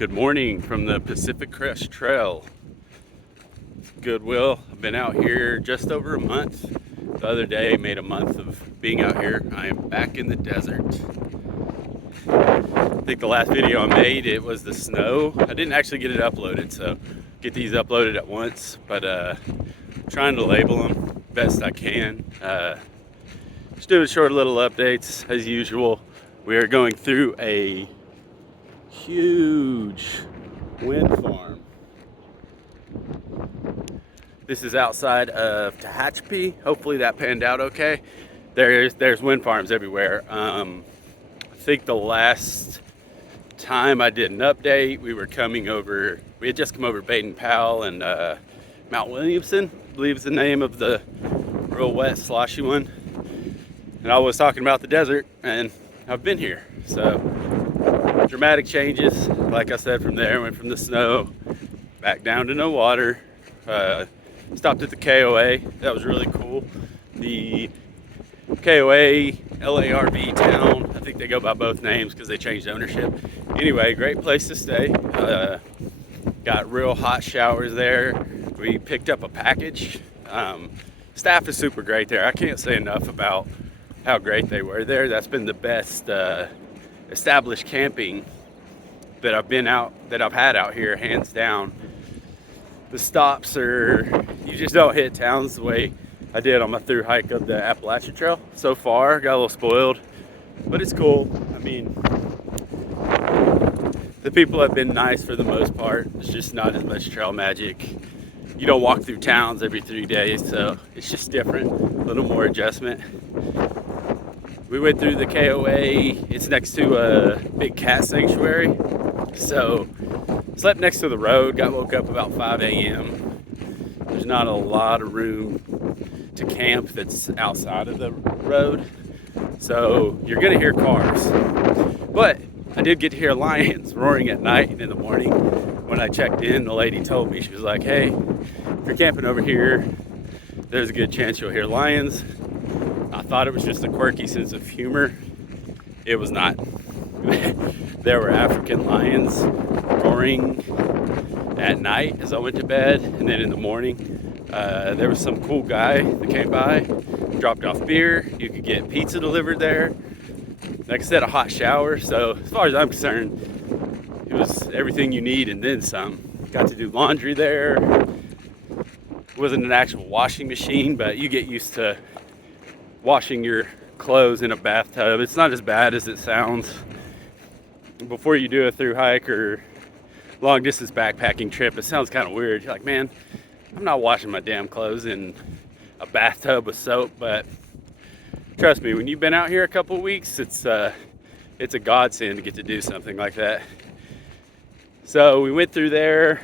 Good morning from the Pacific Crest Trail. Goodwill. I've been out here just over a month. The other day made a month of being out here. I am back in the desert. I think the last video I made, it was the snow. I didn't actually get it uploaded, so get these uploaded at once, but trying to label them best I can. Just doing short little updates as usual. We are going through a huge wind farm. This is outside of Tehachapi. Hopefully that panned out okay. There's wind farms everywhere. I think the last time I did an update, we had just come over Baden Powell and Mount Williamson, I believe is the name of the real wet sloshy one. And I was talking about the desert, and I've been here. So dramatic changes. Like I said, from there, went from the snow back down to no water. Stopped at the KOA. That was really cool. The KOA LA RV town. I think they go by both names because they changed ownership. Anyway, great place to stay. Got real hot showers there. We picked up a package. Staff is super great there. I can't say enough about how great they were there. That's been the best established camping that I've had out here, hands down. The stops are, you just don't hit towns the way I did on my through hike of the Appalachian Trail. So far, got a little spoiled, but it's cool. I mean, the people have been nice for the most part. It's just not as much trail magic. You don't walk through towns every 3 days, so it's just different, a little more adjustment. We went through the KOA. It's next to a big cat sanctuary. So slept next to the road, woke up about 5 a.m. There's not a lot of room to camp that's outside of the road. So you're gonna hear cars. But I did get to hear lions roaring at night and in the morning. When I checked in, the lady told me, she was like, hey, if you're camping over here, there's a good chance you'll hear lions. I thought it was just a quirky sense of humor. It was not. There were African lions roaring at night as I went to bed, and then in the morning, there was some cool guy that came by, dropped off beer. You could get pizza delivered there. Like I said, a hot shower. So as far as I'm concerned, it was everything you need and then some. Got to do laundry there. It wasn't an actual washing machine, but you get used to washing your clothes in a bathtub. It's not as bad as it sounds. Before you do a through hike or long distance backpacking trip, it sounds kind of weird. You're like, man, I'm not washing my damn clothes in a bathtub with soap. But trust me, when you've been out here a couple of weeks, it's a godsend to get to do something like that. So we went through there,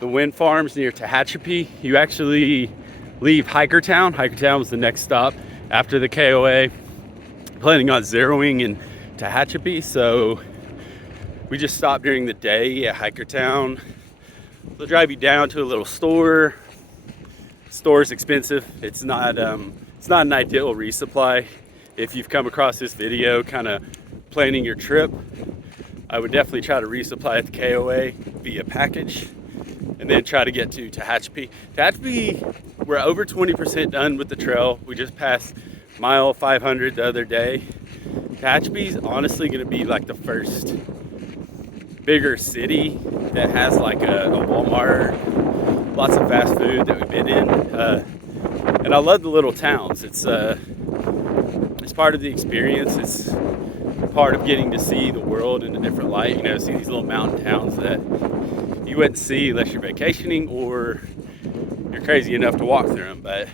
the wind farms near Tehachapi. You actually leave HIKERTOWN. HIKERTOWN was the next stop after the KOA. Planning on zeroing in Tehachapi, so we just stopped during the day at HIKERTOWN. They'll drive you down to a little store. Store's expensive. It's not an ideal resupply. If you've come across this video kind of planning your trip, I would definitely try to resupply at the KOA via package and then try to get to Tehachapi. Tehachapi, we're over 20% done with the trail. We just passed mile 500 the other day. Tehachapi's honestly going to be like the first bigger city that has like a Walmart, lots of fast food that we've been in. And I love the little towns. It's part of the experience. It's part of getting to see the world in a different light. You know, see these little mountain towns that you wouldn't see unless you're vacationing or you're crazy enough to walk through them. But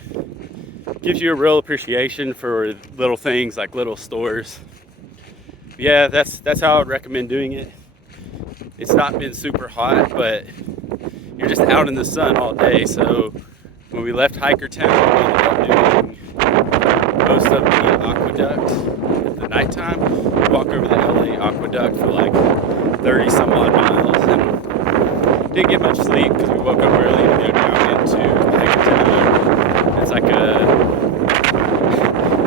it gives you a real appreciation for little things like little stores. Yeah, that's how I would recommend doing it. It's not been super hot, but you're just out in the sun all day. So when we left HIKERTOWN, we ended up doing most of the aqueduct at the nighttime. We walked over the LA aqueduct for like 30 some odd miles and didn't get much sleep because we woke up early to go down into HIKERTOWN. It's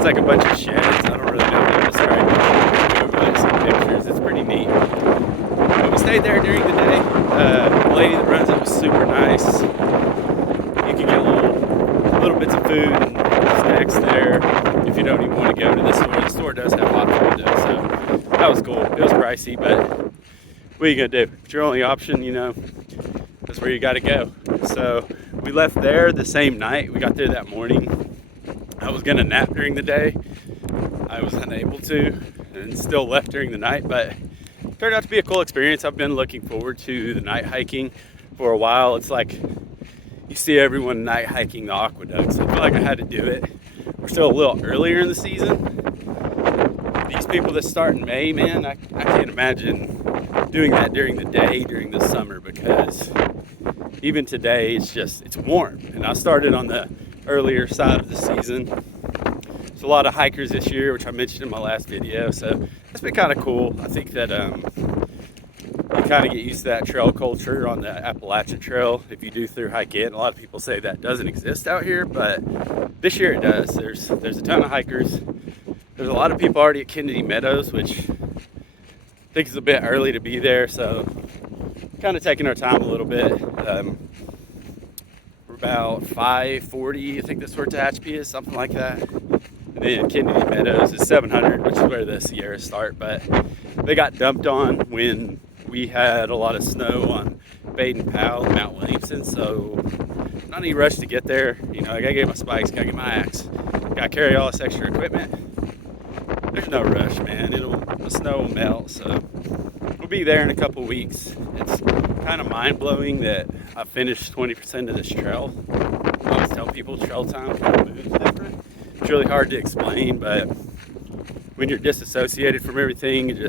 like a bunch of sheds. I don't really know how to describe it. Like some pictures. It's pretty neat. But we stayed there during the day. The lady that runs it was super nice. You can get little bits of food and snacks there if you don't even want to go to the store. The store does have hot food though, so that was cool. It was pricey, but what are you gonna do? It's your only option, you know. That's where you got to go. So we left there the same night. We got there that morning. I was gonna nap during the day. I was unable to, and still left during the night, but it turned out to be a cool experience. I've been looking forward to the night hiking for a while. It's like you see everyone night hiking the aqueducts. I feel like I had to do it. We're still a little earlier in the season. These people that start in May, man, I can't imagine doing that during the day during the summer, because even today it's warm, and I started on the earlier side of the season. There's a lot of hikers this year, which I mentioned in my last video, so that's been kind of cool. I think that you kind of get used to that trail culture on the Appalachian Trail if you do through hike it. A lot of people say that doesn't exist out here, but this year it does. There's a ton of hikers. There's a lot of people already at Kennedy Meadows, which I think is a bit early to be there, so kind of taking our time a little bit. We're about 540, I think that's where Tehachapi is, something like that. And then Kennedy Meadows is 700, which is where the Sierras start, but they got dumped on when we had a lot of snow on Baden Powell and Mount Williamson, so not any rush to get there. You know, I gotta get my spikes, gotta get my axe, gotta carry all this extra equipment. There's no rush, man. The snow will melt, so we'll be there in a couple weeks. It's kind of mind-blowing that I finished 20% of this trail. I always tell people trail time kind of moves different. It's really hard to explain, but when you're disassociated from everything, you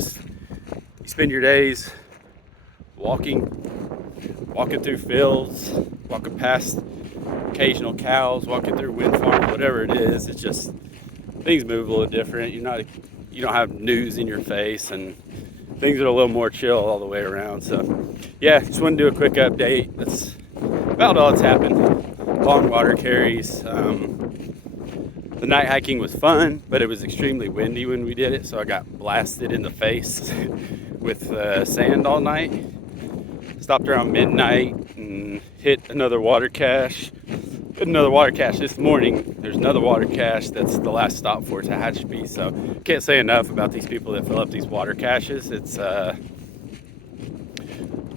spend your days walking through fields, walking past occasional cows, walking through wind farms, whatever it is. It's just, things move a little different. You don't have news in your face, and things are a little more chill all the way around. So yeah, just want to do a quick update. That's about all that's happened. Long water carries. The night hiking was fun, but it was extremely windy when we did it, so I got blasted in the face with sand all night. Stopped around midnight and hit another water cache. Hit another water cache this morning. There's another water cache that's the last stop for Tehachapi. So can't say enough about these people that fill up these water caches. It's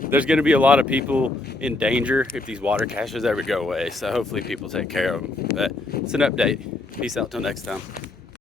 there's going to be a lot of people in danger if these water caches ever go away. So hopefully people take care of them. But it's an update. Peace out till next time.